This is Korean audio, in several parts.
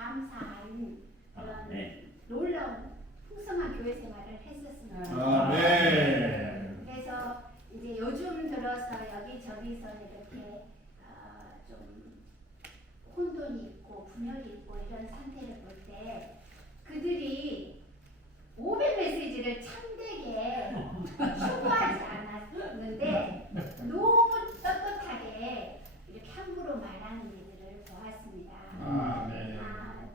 감사한 그런 네. 놀라운 풍성한 교회 생활을 했었습니다. 그래서 이제 요즘 들어서 여기저기서 이렇게 좀 혼돈이 있고 분열이 있고 이런 상태를 볼 때 그들이 500 메시지를 참되게 추구하지 않았는데 너무 떳떳하게 이렇게 함부로 말하는 일들을 보았습니다.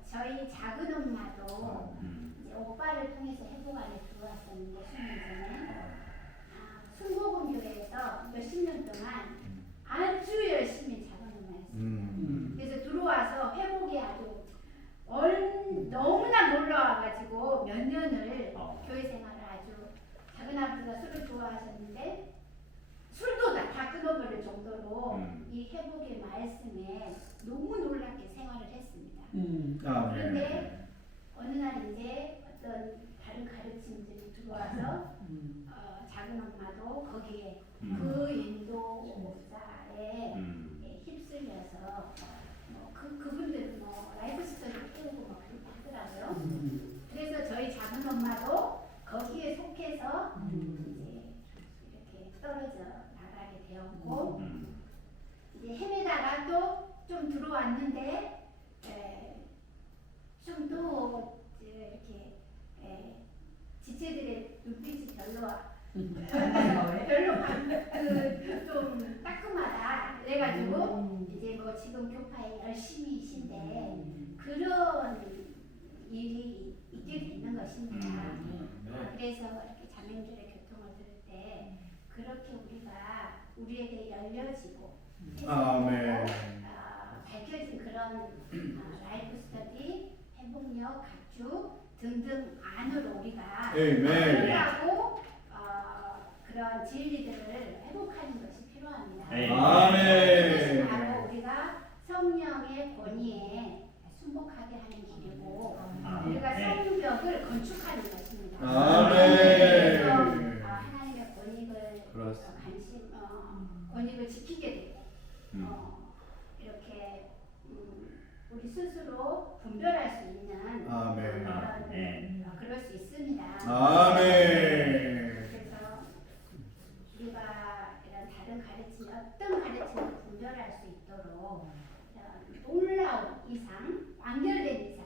저희 작은 엄마도 이제 오빠를 통해서 회복 안에 들어왔었는데 수년 전에 순복음교회에서 몇십 년 동안 아주 열심히 작은 엄마였습니다. 그래서 들어와서 회복이 아주 너무나 놀라워가지고 몇 년을 교회 생활을 아주 작은 아버지가 술을 좋아하셨는데 술도 다 끊어버릴 정도로 이 회복의 말씀에 너무 놀랍게 생활을 했습니다. 그런데 어느 날 이제 어떤 다른 가르침들이 들어와서 작은 엄마도 거기에 그 인도자에 휩쓸려서 그분들은 라이프 스터디를 깨우고 막 그렇게 하더라고요. 그래서 저희 작은 엄마도 거기에 속해서 이제 이렇게 떨어져 나가게 되었고 이제 헤매다가 또 좀 들어왔는데 좀 또 이렇게 지체들의 눈빛이 별로 좀 따끔하다 그래가지고 이제 뭐 지금 교파에 열심히이신데 그런 일이 있게 되는 것입니다. 그래서 이렇게 자매님들의 교통을 들을 때 그렇게 우리가 우리에게 열려지고 밝혀진 그런 라이프 스터디, 회복력, 가축 등등 안으로 우리가 들어가고 그런 진리들을 회복하는 것이 필요합니다. 그것이 바로 우리가 성령의 권위에 순복하게 하는 길이고 우리가 성벽을 건축하는 것입니다. 그래서 하나님의 권위를 지키게 되고 이렇게 우리 스스로 분별할 수 있는 그럴 수 있습니다. 그래서 우리가 이런 다른 가르침, 어떤 가르침을 분별할 수 있도록 놀라운 이상, 완결된 이상,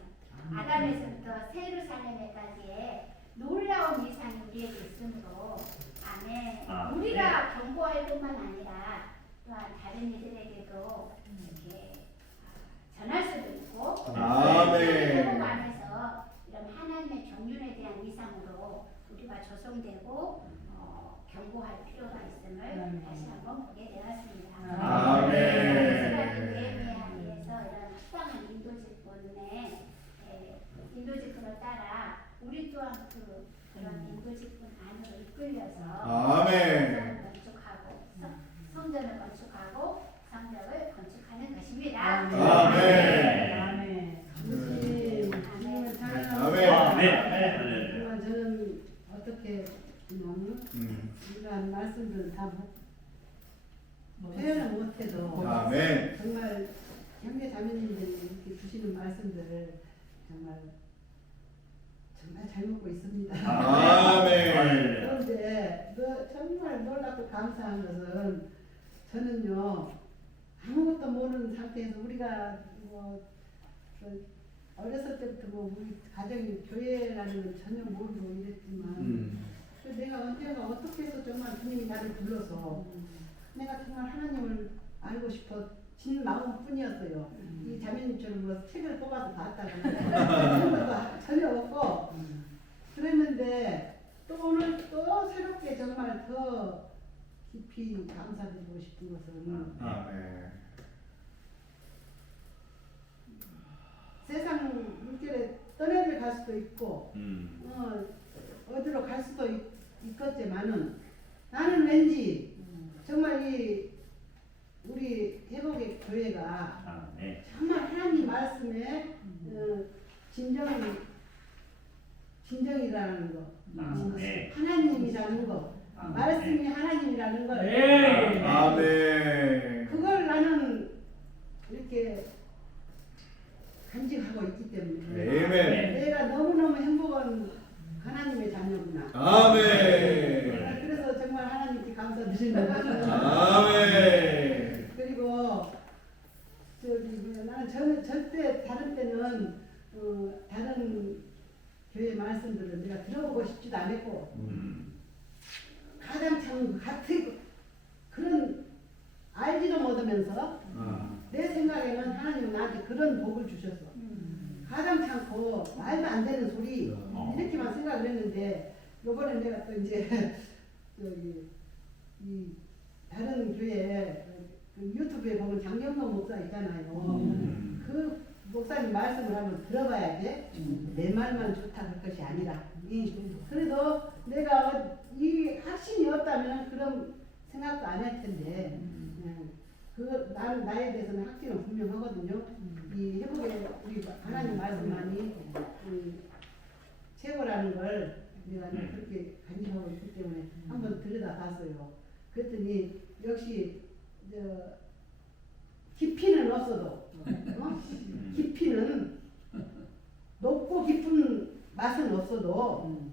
아담에서부터 세루살렘에까지의 놀라운 이상이 우리에게 있으므로 우리가 경고할 뿐만 아니라 또한 다른 이들에게도 이렇게 전할 수도 있고 회복 안에서 이런 하나님의 경륜에 대한 이상으로 우리가 조성되고 경고할 필요가 있음을 다시 한번 보게 되었습니다. 느헤미야에서 이런 합당한 인도직분을 따라 우리 또한 그런 인도직분 안으로 이끌려서 성전을 건축하고 성벽을 건축하는 것입니다. 저는 어떻게 이러한 말씀들을 다 표현을 못해도 정말 형제 자매님들이 이렇게 주시는 말씀들을 정말 잘 먹고 있습니다. 그런데 정말 놀랍고 감사한 것은 저는요 아무것도 모르는 상태에서 우리가 어렸을 때부터 우리 가정이 교회라는 건 전혀 모르고 이랬지만 내가 언젠가 어떻게 해서 정말 주님이 나를 불러서 내가 정말 하나님을 알고 싶어진 마음뿐이었어요. 이 자매님처럼 뭐 책을 뽑아서 봤다가 전혀 없고 그랬는데 또 오늘 또 새롭게 정말 더 깊이 감사드리고 싶은 것은 세상 물결에 떠내려 갈 수도 있고 어디로 갈 수도 있겠지만은 나는 왠지 정말 우리 회복의 교회가 정말 하나님 말씀에 진정이라는 거, 하나님이라는 거, 말씀이 하나님이라는 거, 그걸 나는 이렇게 간직하고 있기 때문에. 나는 절대 다른 때는 다른 교회 말씀들을 내가 들어보고 싶지도 않았고 가장 참 같은 그런 알지도 못하면서 내 생각에는 하나님은 나한테 그런 복을 주셨어. 가장 참고 말도 안 되는 소리 이렇게만 생각을 했는데 요번에 내가 또 이제 이 다른 교회 그 유튜브에 보면 장경건 목사 있잖아요. 그 목사님 말씀을 한번 들어봐야 돼. 내 말만 좋다 할 것이 아니라. 그래도 내가 이 확신이 없다면 그런 생각도 안 할 텐데 나는 나에 대해서는 확신은 분명하거든요. 이 회복의 우리 하나님 말씀만이 최고라는 걸 내가 그렇게 간직하고 있기 때문에 한번 들여다봤어요. 그랬더니 역시 깊이는 없어도 깊이는 높고 깊은 맛은 없어도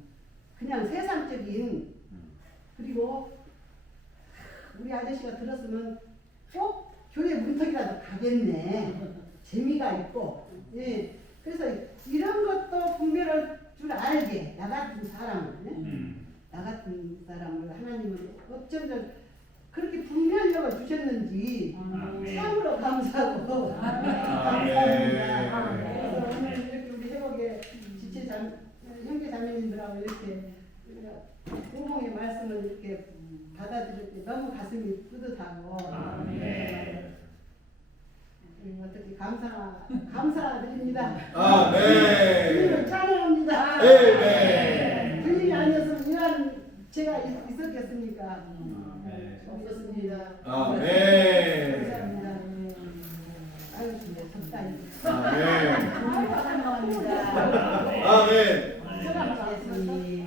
그냥 세상적인 그리고 우리 아저씨가 들었으면 꼭 교회 문턱이라도 가겠네. 재미가 있고 예. 그래서 이런 것도 분별할 줄 알게 나 같은 사람을 나 같은 사람을 하나님은 어쩐지 그렇게 분별력을 주셨는지 참으로 감사하고 감사합니다. 그래서 오늘 이렇게 우리 회복의 지체 형제 자매님들하고 이렇게 공공의 말씀을 이렇게 받아들일 때 너무 가슴이 뿌듯하고 어떻게 감사드립니다. 주님을 찬양합니다. 주님이 아니었으면 이런 제가 있었겠습니까? 없었습니다. 감사합니다. 아유 근데 적당히. 감사합니다. 예수님,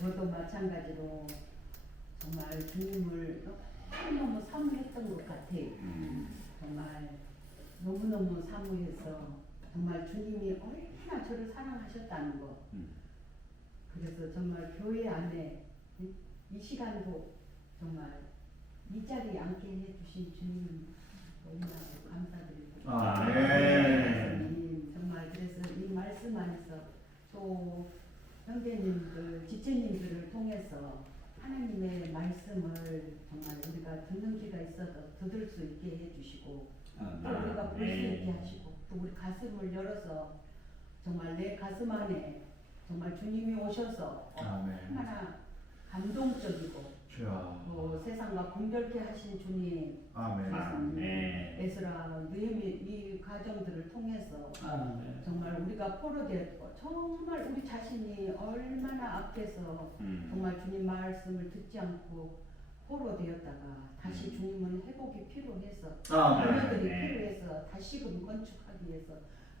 저도 마찬가지로 정말 주님을 너무너무 사모했던 것 같아요. 정말 너무너무 사모해서 정말 주님이 얼마나 저를 사랑하셨다는 거. 그래서 정말 교회 안에 이 시간도 정말 이 자리에 앉게 해주신 주님 너무나 감사드리고 정말 그래서 이 말씀 안에서 또 형제님들, 지체님들을 통해서 하나님의 말씀을 정말 우리가 듣는 귀가 있어도 들을 수 있게 해주시고 또 우리가 볼 수 있게 하시고 또 우리 가슴을 열어서 정말 내 가슴 안에 정말 주님이 오셔서 얼마나 감동적이고 세상과 분별케 하신 주님 에스라 느헤미 이 과정들을 통해서 정말 우리가 포로되었고 정말 우리 자신이 얼마나 앞에서 정말 주님 말씀을 듣지 않고 포로되었다가 다시 주님은 회복이 필요해서 자녀들이 필요해서 다시금 건축하기 위해서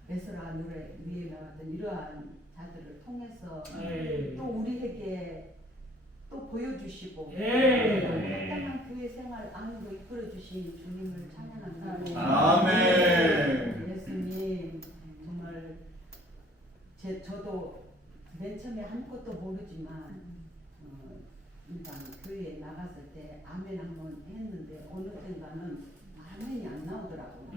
에스라 느헤미야 같은 이러한 자들을 통해서 또 우리에게 또 보여주시고 합당한 교회 생활 안으로 이끌어주신 주님을 찬양합니다. 예수님 정말 저도 맨 처음에 아무것도 모르지만 일단 교회에 나갔을 때 아멘 한번 했는데 어느 땐가는 아멘이 안 나오더라고요.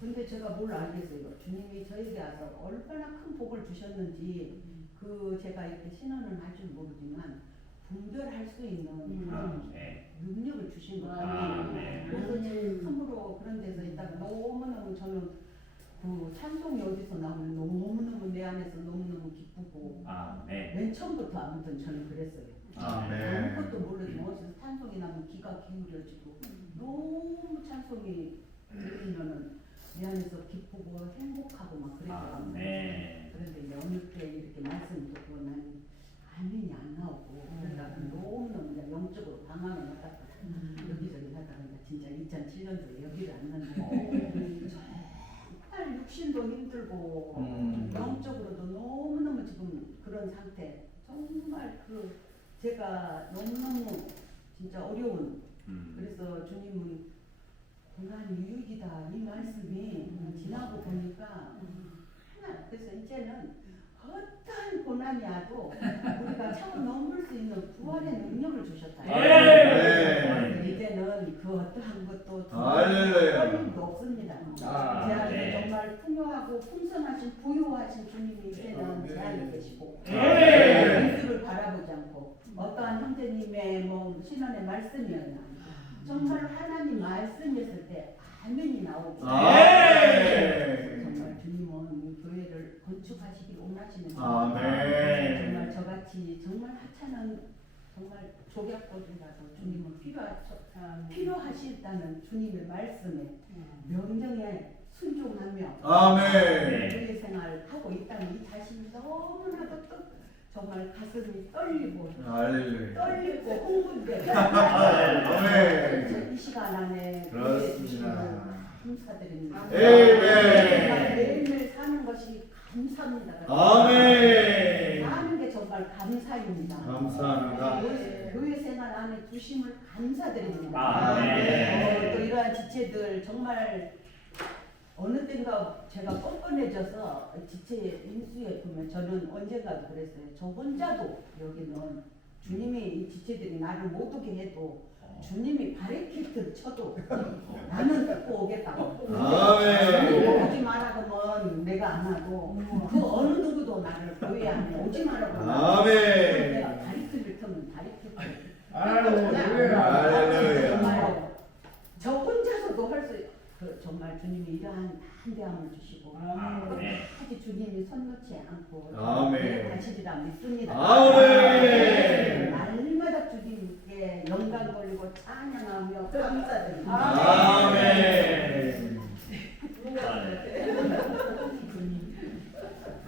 근데 제가 뭘 알겠어요. 주님이 저에게 와서 얼마나 큰 복을 주셨는지 제가 이렇게 신원을 할 줄 모르지만 분별할 수 있는 그런 능력을 주신 것 같아요. 그래서 참으로 그런 데서 있다가 너무너무 저는 그 찬송이 어디서 나오면 너무너무 내 안에서 너무너무 기쁘고 맨 처음부터 아무튼 저는 그랬어요. 아무것도 모르지만 어디서 찬송이 나면 귀가 기울여지고 너무 찬송이 들리면은 내 안에서 기쁘고 행복하고 막 그랬거든요. 그런데 이제 어느 때 이렇게 말씀 듣고 난 아멘이 안 나오고 그러다가 너무너무 영적으로 방황을 하다가 여기저기 하다가 진짜 2007년도에 여기를 왔는데 정말 육신도 힘들고 영적으로도 너무너무 지금 그런 상태 정말 제가 너무너무 진짜 어려운 그래서 주님은 고난이 유익이다 이 말씀이 지나고 보니까 그래서 이제는 어떠한 고난이 와도 우리가 참고 넘을 수 있는 부활의 능력을 주셨다. 이제는 그 어떠한 것도 일도 없습니다. 제 안에 정말 풍요하고 풍성하신 부유하신 주님이 이제는 제 안에 계시고 인수를 바라보지 않고 어떠한 형제님의 뭐 신앙의 말씀이었나 정말 하나님 말씀이었을 때 아멘이 나오고 정말 주님은 교회를 건축하시길 원하시는 정말 저같이 정말 하찮은 정말 조약돌이라도 주님은 필요하시다는 주님의 말씀에 명령에 순종하며 교회 생활을 하고 있다는 이 자신이 너무나도 정말 가슴이 떨리고 흥분되고 이 시간 안에 교회에 주시는 감사드립니다. 정말 매일매일 사는 것이 감사합니다. 사는 게 정말 감사입니다. 교회 생활 안에 주심을 감사드립니다. 또 이러한 지체들 정말 어느 때인가 제가 뻔뻔해져서 지체 인수에 보면 저는 언젠가도 그랬어요. 저 혼자도 여기는 주님이 이 지체들이 나를 못 오게 해도 주님이 바리케이트를 쳐도 나는 듣고 오겠다고. 주님이 오지 말라고 내가 안 하고 그 어느 누구도 나를 교회 안에 오지 말라고 하고 내가 바리케이트를 터면 바리케이트를 정말 저 혼자서도 할 수 정말 주님이 이러한 한대함을 주시고 끝까지 주님이 손 놓지 않고 가시리라 믿습니다. 날마다 주님께 영광 돌리고 찬양하며 감사드립니다.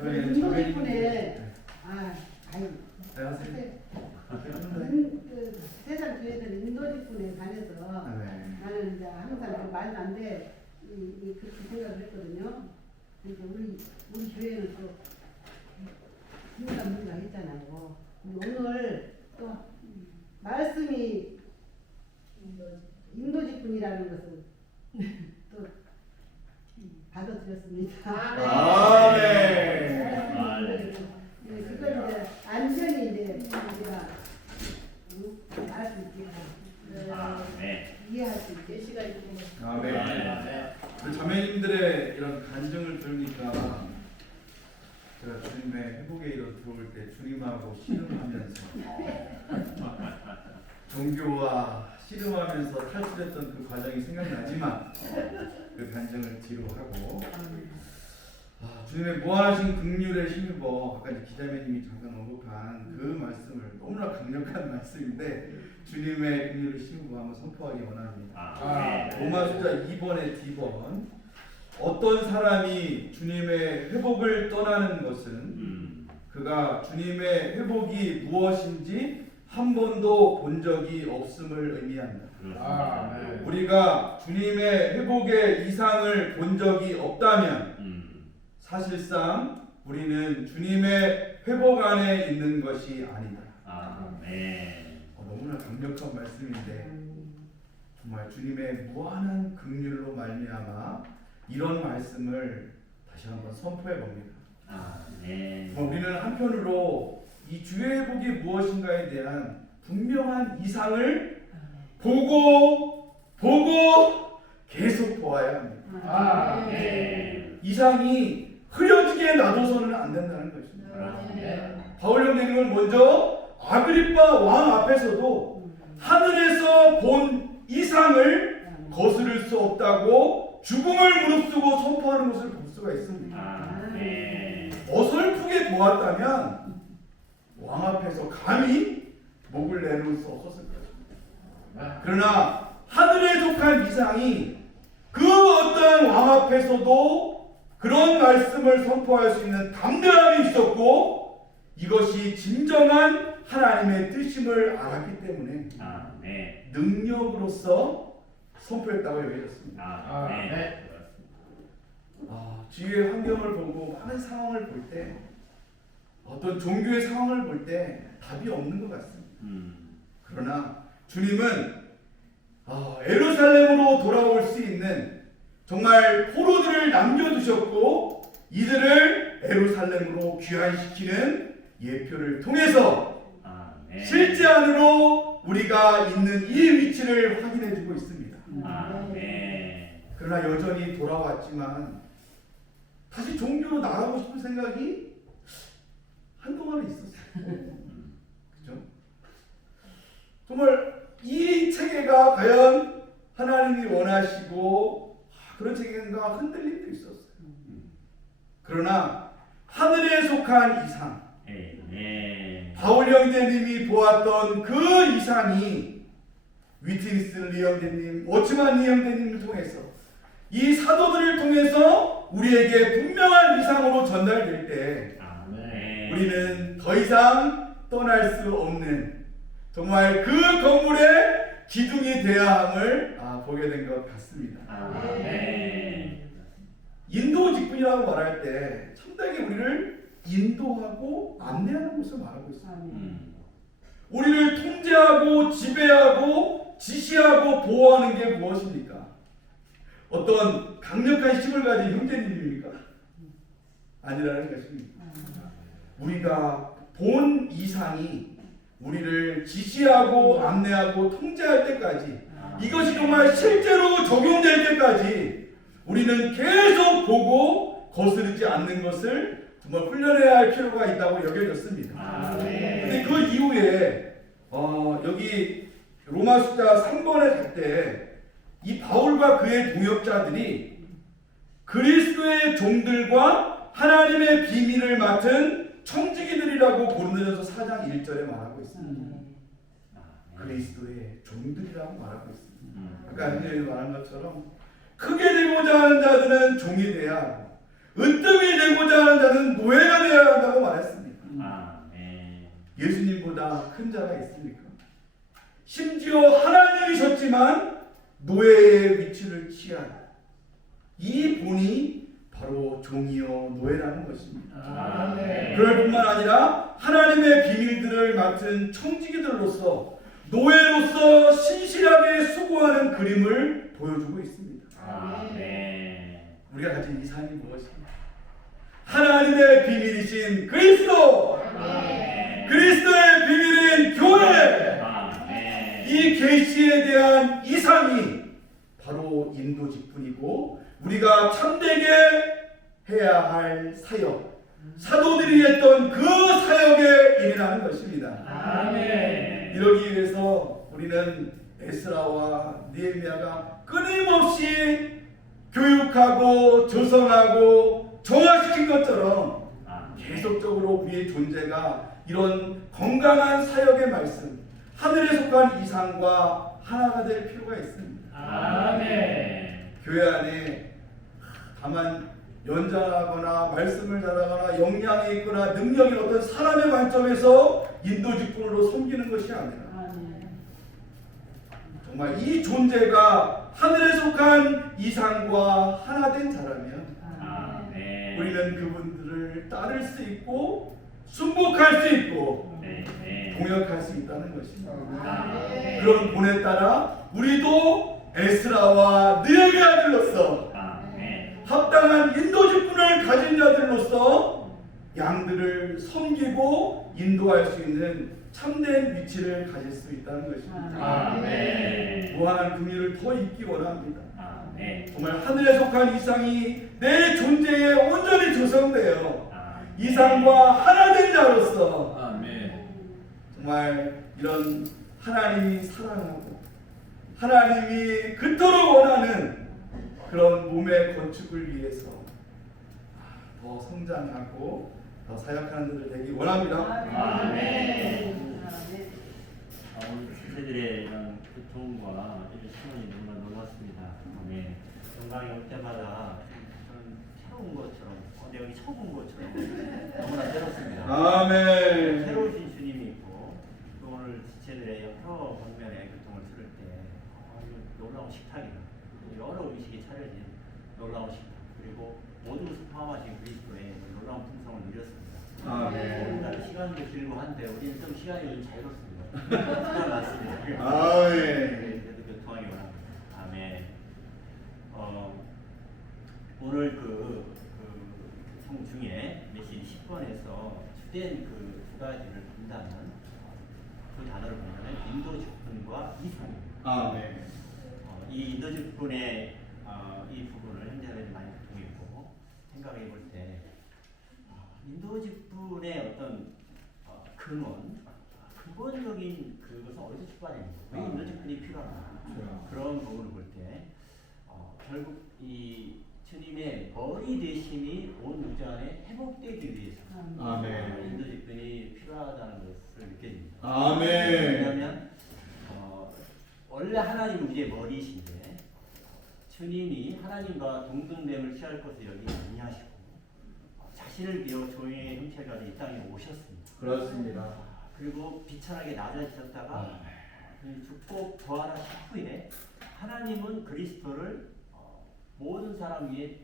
인도지분에 세상 교회들 인도지분에 관해서 나는 이제 항상 그 말인데 그렇게 생각을 했거든요. 그러니까 우리 교회는 또 문가 했잖아요. 오늘 또 말씀이 인도지분이라는 것을 또 받아들였습니다. 그걸 이제 안전히 이제 우리가 알 수 있게 이해할 수 있게 시간이 자매님들의 이런 간증을 들으니까 제가 주님의 회복의 이로 들어올 때 주님하고 씨름하면서 종교와 씨름하면서 탈출했던 그 과정이 생각나지만 그 간증을 뒤로 하고 주님의 무한하신 긍휼에 힘입어 아까 기자매님이 잠깐 언급한 그 말씀을 너무나 강력한 말씀인데 주님의 긍휼을 힘입어 한번 선포하기 원합니다. 로마 숫자 2번의 D번 어떤 사람이 주님의 회복을 떠나는 것은 그가 주님의 회복이 무엇인지 한 번도 본 적이 없음을 의미합니다. 우리가 주님의 회복의 이상을 본 적이 없다면 사실상 우리는 주님의 회복 안에 있는 것이 아니다. 너무나 강력한 말씀인데 정말 주님의 무한한 긍휼로 말미암아 이런 말씀을 다시 한번 선포해 봅니다. 우리는 한편으로 이 주의 회복이 무엇인가에 대한 분명한 이상을 보고 계속 보아야 합니다. 이상이 흐려지게 놔둬서는 안 된다는 것입니다. 바울 형제님은 먼저 아그리빠 왕 앞에서도 하늘에서 본 이상을 거스를 수 없다고 죽음을 무릅쓰고 선포하는 것을 볼 수가 있습니다. 어설프게 보았다면 왕 앞에서 감히 목을 내놓을 수 없었을 것입니다. 그러나 하늘에 속한 이상이 그 어떤 왕 앞에서도 그런 말씀을 선포할 수 있는 담대함이 있었고 이것이 진정한 하나님의 뜻임을 알았기 때문에 능력으로서 선포했다고 여겨졌습니다. 주위의 환경을 보고 많은 상황을 볼 때 어떤 종교의 상황을 볼 때 답이 없는 것 같습니다. 그러나 주님은 예루살렘으로 돌아올 수 있는 정말 포로들을 남겨두셨고 이들을 예루살렘으로 귀환시키는 예표를 통해서 실제 안으로 우리가 있는 이 위치를 확인해주고 있습니다. 그러나 여전히 돌아왔지만 다시 종교로 나가고 싶은 생각이 한동안은 있었어요. 그죠? 정말 이 체계가 과연 하나님이 원하시고 그런 체계인가 흔들림도 있었어요. 그러나 하늘에 속한 이상, 바울 형제님이 보았던 그 이상이 위트니스 리 형제님, 오츠만 리 형제님을 통해서 이 사도들을 통해서 우리에게 분명한 이상으로 전달될 때 우리는 더 이상 떠날 수 없는 정말 그 건물의 기둥이 되어야 함을 보게 된 것 같습니다. 인도 직분이라고 말할 때 상당히 우리를 인도하고 안내하는 것을 말하고 있습니다. 우리를 통제하고 지배하고 지시하고 보호하는 게 무엇입니까? 어떤 강력한 힘을 가진 형제님입니까? 아니라는 것입니다. 우리가 본 이상이 우리를 지시하고 안내하고 통제할 때까지 이것이 정말 실제로 적용될 때까지 우리는 계속 보고 거스르지 않는 것을 정말 훈련해야 할 필요가 있다고 여겨졌습니다. 그런데 그 이후에 여기 로마 숫자 3번에 갈 때 이 바울과 그의 동역자들이 그리스도의 종들과 하나님의 비밀을 맡은 청지기들이라고 고린도전서 4장 1절에 말하고 있습니다. 그리스도의 종들이라고 말하고 있습니다. 아까 형제님이 말한 것처럼 크게 되고자 하는 자들은 종이 되어야 하고 으뜸이 되고자 하는 자는 노예가 되어야 한다고 말했습니다. 예수님보다 큰 자가 있습니까? 심지어 하나님이셨지만 노예의 위치를 취한 이 본이 바로 종이요 노예라는 것입니다. 그럴 뿐만 아니라 하나님의 비밀들을 맡은 청지기들로서 노예로서 신실하게 수고하는 그림을 보여주고 있습니다. 우리가 가진 이상이 무엇입니까? 하나님의 비밀이신 그리스도, 그리스도의 비밀인 교회, 이 계시에 대한 이상이 바로 인도 직분이고 우리가 참되게 해야 할 사역, 사도들이 했던 그 사역에 일어나는 것입니다. 이러기 위해서 우리는 에스라와 느헤미야가 끊임없이 교육하고 조성하고 정화시킨 것처럼 계속적으로 우리의 존재가 이런 건강한 사역의 말씀, 하늘에 속한 이상과 하나가 될 필요가 있습니다. 교회 안에 다만 연장하거나 말씀을 잘하거나 역량이 있거나 능력이 어떤 사람의 관점에서 인도 직분으로 섬기는 것이 아니라 정말 이 존재가 하늘에 속한 이상과 하나 된 자라면 우리는 그분들을 따를 수 있고 순복할 수 있고 동역할 수 있다는 것입니다. 그런 본에 따라 우리도 에스라와 느헤미야들로서 합당한 인도 직분을 가진 자들로서 양들을 섬기고 인도할 수 있는 참된 위치를 가질 수 있다는 것입니다. 무한한 긍휼을 더 잊기 원합니다. 정말 하늘에 속한 이상이 내 존재에 온전히 조성되어 이상과 하나 된 자로서 정말 이런 하나님이 사랑하고 하나님이 그토록 원하는 그런 몸의 건축을 위해서 더 성장하고 더 사역하는 자들 되기 원합니다. 오늘 지체들의 이런 고통과 이런 시간이 정말 놀랐습니다. 영광이 올 때마다 저는 새로운 것처럼 내가 여기 처음 온 것처럼 너무나 새롭습니다. 아멘. 새로우신 주님이 있고 또 오늘 지체들의 여러 방면의 교통을 들을 때 놀라운 식탁이다. 여러 음식이 차려진 놀라운 식탁 그리고 모든 것을 포함하신 그리스도의 놀라운 풍성을 누렸습니다. 오늘 시간도 길고 한데 우리는 좀 시간이 좀 자유롭습니다. 시간 많습니다. 그래도 교통하기 원합니다. 아멘. 오늘 성 중에 메시지 10번에서 주된 그 두 가지를 본다면 그 단어를 보면 인도 직분과 이상입니다. 이 인도 직분의 이 생각해 볼 때 인도 직분의 어떤 근본적인 그것은 어디서 출발했는가? 왜 인도 직분이 필요한가? 그런 부분을 볼 때 결국 이 주님의 머리 대심이 온 우주 안에 회복되기 위해서 아멘. 인도 직분이 필요하다는 것을 느껴집니다. 아멘. 왜냐하면 원래 하나님 우리의 머리이신데 주님이 하나님과 동등됨을 취할 것을 여기 아니하시고 자신을 비워 종의 형체를 가지고 이 땅에 오셨습니다. 그렇습니다. 그리고 비천하게 낮아지셨다가 죽고 부활하신 후에 하나님은 그리스도를 모든 사람 위에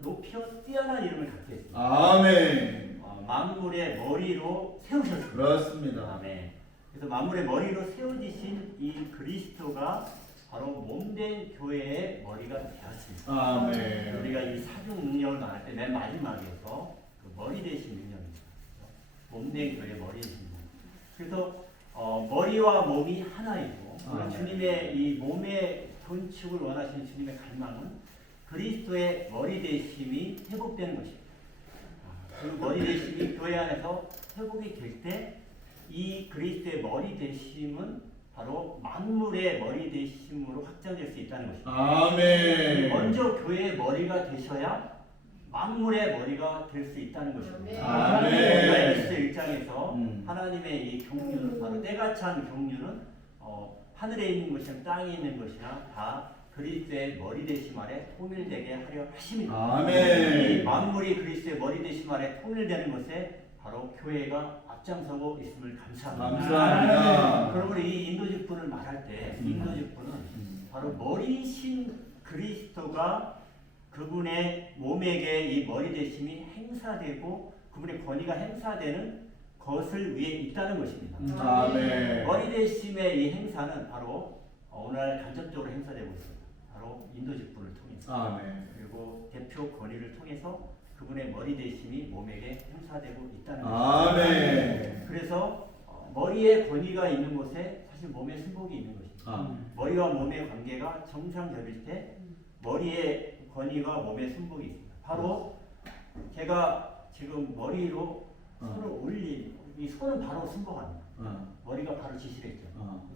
높여 뛰어난 이름을 갖게 했습니다. 아멘. 만물의 머리로 세우셨습니다. 그렇습니다. 아멘. 그래서 만물의 머리로 세워지신 이 그리스도가 바로 몸된 교회의 머리가 되었습니다. 아멘. 우리가 이 사중 능력을 말할 때 맨 마지막에서 그 머리 대신 능력입니다. 몸된 교회의 머리 대신 능력. 그래서 머리와 몸이 하나이고 주님의 이 몸의 건축을 원하시는 주님의 갈망은 그리스도의 머리 대심이 회복되는 것입니다. 그 머리 대심이 교회 안에서 회복이 될 때 이 그리스도의 머리 대심은 바로 만물의 머리 대심으로 확장될 수 있다는 것입니다. 아멘. 먼저 교회의 머리가 되셔야 만물의 머리가 될 수 있다는 것입니다. 아멘. 에베소 1장에서 하나님의 이 경륜은 바로 때가 찬 경륜은 하늘에 있는 것이나 땅에 있는 것이나 다 그리스도의 머리 되심 아래 통일되게 하려 하십니다. 아멘. 이 만물이 그리스도의 머리 되심 아래 통일되는 것에 바로 교회가 앞장서고 있음을 감사합니다. 감사합니다. 그러므로 이 인도 직분을 말할 때 인도 직분은 바로 머리신 그리스도가 그분의 몸에게 이 머리 되심이 행사되고 그분의 권위가 행사되는 것을 위해 있다는 것입니다. 아멘. 머리 되심의 이 행사는 바로 오늘 간접적으로 행사되고 있습니다. 바로 인도 직분을 통해서 아멘. 그리고 대표 권위를 통해서 그분의 머리 대심이 몸에게 행사되고 있다는 아멘. 것입니다. 그래서 머리의 권위가 있는 곳에 사실 몸의 승복이 있는 것입니다. 머리와 몸의 관계가 정상적일 때 머리의 권위가 몸의 승복이 있습니다. 바로 제가 지금 머리로 손을 올린 이 손은 바로 승복합니다. 머리가 바로 지시를 했죠.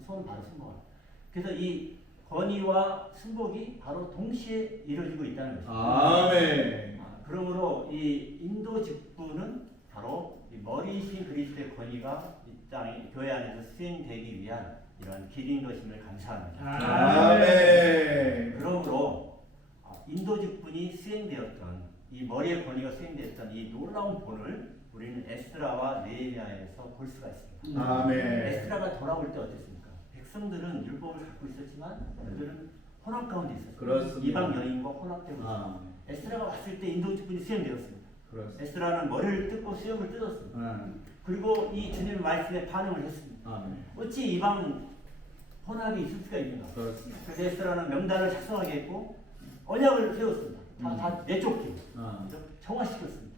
손은 바로 승복합니다. 그래서 이 권위와 승복이 바로 동시에 이루어지고 있다는 것입니다. 아멘. 그러므로 이 인도 직분은 바로 이 머리이신 그리스도의 권위가 이 땅에 교회 안에서 수행되기 위한 이런 길인 것임을 감사합니다. 아멘. 그러므로 인도 직분이 수행되었던 이 머리의 권위가 수행되었던 이 놀라운 본을 우리는 에스라와 느헤미야에서 볼 수가 있습니다. 아멘. 에스라가 돌아올 때 어땠습니까? 백성들은 율법을 갖고 있었지만 그들은 혼합 가운데 있었어요. 그렇습니다. 이방 여인과 혼합되고 있었어요. 에스라가 왔을 때 인도 직분이 수행되었습니다. 그렇습니다. 에스라는 머리를 뜯고 수염을 뜯었습니다. 그리고 이 주님의 말씀에 반응을 했습니다. 아멘. 어찌 이방 혼합이 있을 수가 있는가? 그렇습니다. 그래서 에스라는 명단을 작성하게 했고 언약을 세웠습니다. 다 내쫓기고 정화시켰습니다.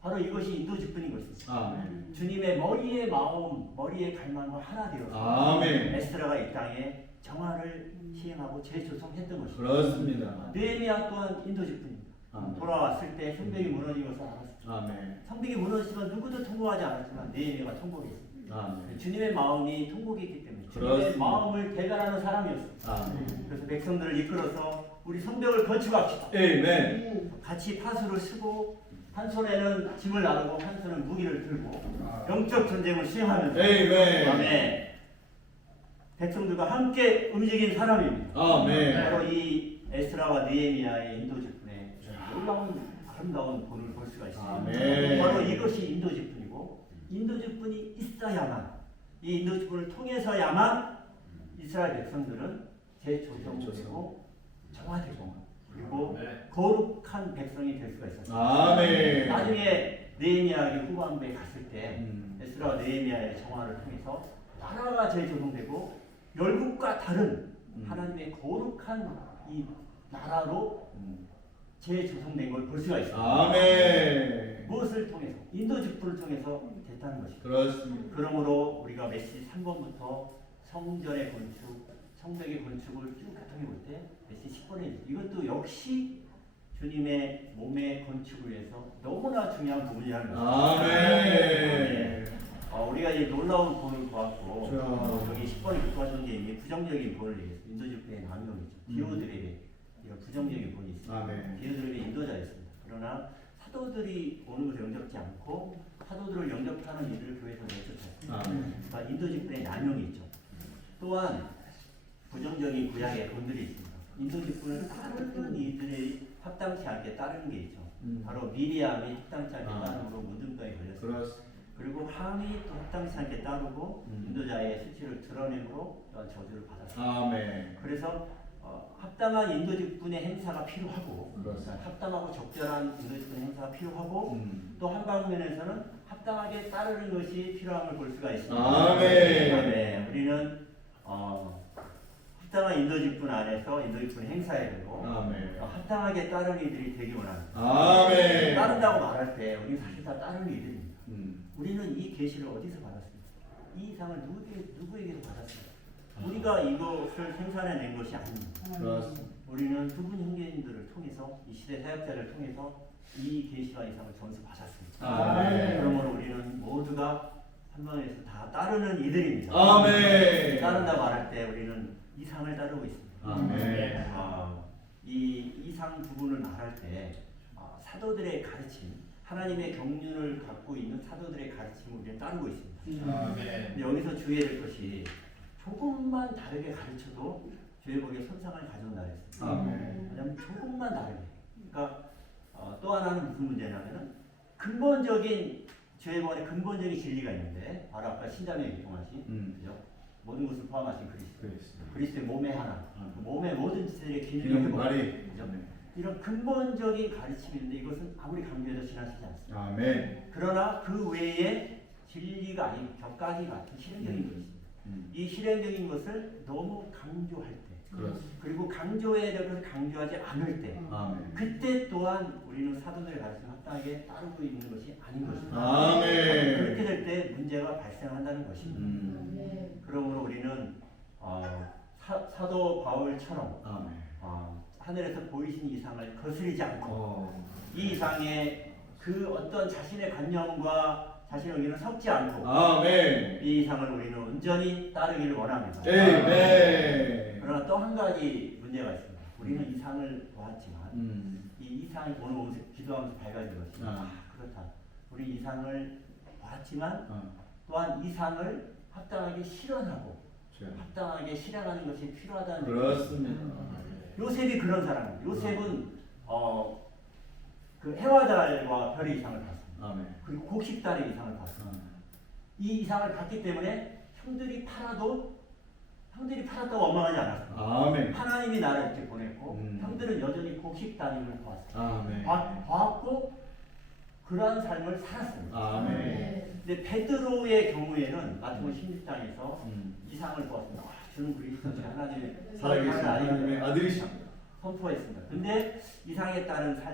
바로 이것이 인도 직분인 것입니다. 아멘. 주님의 머리의 마음, 머리의 갈망과 하나 되어서 아멘. 에스라가 이 땅에 정화를 시행하고 재조성했던 것입니다. 그렇습니다. 느헤미야 또한 인도 직분입니다. 아멘. 돌아왔을 때 성벽이 무너진 것을 알았습니다. 아멘. 성벽이 무너지지만 누구도 통곡하지 않았지만 느헤미야가 통곡했습니다. 아멘. 주님의 마음이 통곡했기 때문에 주님의 그렇습니다. 마음을 대변하는 사람이었습니다. 아멘. 그래서 백성들을 이끌어서 우리 성벽을 건축합시다. 아멘. 같이 파수를 쓰고 한 손에는 짐을 나르고 한 손은 무기를 들고 영적 전쟁을 시행하면서 아멘. 아멘. 백성들과 함께 움직인 사람입니다. 아멘. 바로 이 에스라와 느헤미야의 인도 직분에 놀라운 아름다운 본을 볼 수가 있습니다. 아멘. 바로 이것이 인도 직분이고 인도 직분이 있어야만 이 인도 직분을 통해서야만 이스라엘 백성들은 재조정되고 정화되고 그리고 거룩한 백성이 될 수가 있었습니다. 아멘. 나중에 느헤미야의 후반부에 갔을 때 에스라와 느헤미야의 정화를 통해서 나라가 재조정되고 열국과 다른 하나님의 거룩한 이 나라로 재조성된 걸 볼 수가 있습니다. 아멘. 무엇을 통해서? 인도 직분을 통해서 됐다는 것입니다. 그렇습니다. 그러므로 우리가 메시 3번부터 성전의 건축, 성벽의 건축을 쭉 교통해 볼 때 메시 10번에 이것도 역시 주님의 몸의 건축을 위해서 너무나 중요한 부분이라는 거죠. 아멘. 우리가 이 놀라운 본을 보았고 그렇죠. 여기 10번에 교토하신 게 이미 부정적인 본을 얘기했어요. 인도주의의 남용이죠. 디오드레베 이런 부정적인 본이 있습니다. 아멘. 디오드레베 인도자였습니다. 그러나 사도들이 오는 것을 영접지 않고 사도들을 영접하는 이들을 교회에서 내쫓았습니다. 아멘. 그러니까 인도주의의 남용이 있죠. 또한 부정적인 구약의 본들이 있습니다. 인도주의를 따르는 이들의 합당치 않게 따르는 게 있죠. 바로 미리암이 합당치 않게 따르므로 문둥병에 걸렸습니다. 그렇습니다. 그리고 함이 또 합당치 않게 따르고 인도자의 수치를 드러내므로 또한 저주를 받았습니다. 아멘. 그래서 합당한 인도직분의 행사가 필요하고 그렇습니다. 합당하고 적절한 인도직분의 행사가 필요하고 또 한 방면에서는 합당하게 따르는 것이 필요함을 볼 수가 있습니다. 아멘. 우리는 합당한 인도직분 안에서 인도직분을 행사해야 되고 아멘. 합당하게 따르는 이들이 되기 원합니다. 아멘. 따른다고 말할 때 우리 사실 다 따르는 이들입니다. 음. 우리는 이 계시를 어디서 받았습니까? 이 이상을 누구에게서 받았습니까? 우리가 이것을 생산해낸 것이 아닙니다. 그렇습니다. 우리는 두 분 형제님들을 통해서 이 시대 사역자를 통해서 이 계시와 이상을 전수받았습니다. 아멘. 그러므로 우리는 모두가 한 방에서 다 따르는 이들입니다. 아멘. 따른다 말할 때 우리는 이상을 따르고 있습니다. 아멘. 이 이상 부분을 말할 때 사도들의 가르침, 하나님의 경륜을 갖고 있는 사도들의 가르침을 우리는 따르고 있습니다. 근데 여기서 주의해야 될 것이 조금만 다르게 가르쳐도 교회 복에 손상을 가져온다 그랬습니다. 아멘. 왜냐하면 조금만 다르게. 그러니까 또 하나는 무슨 문제냐면은 근본적인 교회 복의 근본적인 진리가 있는데 바로 아까 신자매 유통하신 그죠? 모든 것을 포함하신 그리스도. 그리스도의 몸의 하나. 그 몸의 모든 지체들의 기능을 말이. 그죠? 이런 근본적인 가르침이 있는데 이것은 아무리 강조해도 지나치지 않습니다. 아멘. 그러나 그 외에 진리가 아닌 격가지 같은 실행적인 것이 있습니다. 이 실행적인 것을 너무 강조할 때 그렇습니다. 그리고 강조해야 될 것을 강조하지 않을 때 아멘. 그때 또한 우리는 사도들의 가르침을 합당하게 따르고 있는 것이 아닌 것입니다. 아멘. 그렇게 될 때 문제가 발생한다는 것입니다. 그러므로 우리는 사도 바울처럼 하늘에서 보이신 이상을 거스르지 않고 이 이상의 그 어떤 자신의 관념과 자신의 의견을 섞지 않고 아멘. 이 이상을 우리는 온전히 따르기를 원합니다. 아멘. 그러나 또 한 가지 문제가 있습니다. 우리는 이상을 보았지만 이 이상이 오늘 오면서 기도하면서 밝아진 것이 그렇다. 우리 이상을 보았지만 또한 이상을 합당하게 실현하고 합당하게 실행하는 것이 필요하다는 그렇습니다. 요셉이 그런 사람입니다. 요셉은 그 해와 달과 별의 이상을 봤습니다. 아멘. 그리고 곡식달의 이상을 봤습니다. 이 이상을 봤기 때문에 형들이 팔았다고 원망하지 않았습니다. 아멘. 하나님이 나를 이렇게 보냈고 형들은 여전히 곡식달임을 보았습니다. 아멘. 봤고 그러한 삶을 살았습니다. 아멘. 근데 베드로의 경우에는 마태복음 16장에서 이상을 보았습니다. 주는 그리스도 하나님의 살아계신 하나님의 아들이십니다. 선포했습니다. 근데 이상에 따른 삶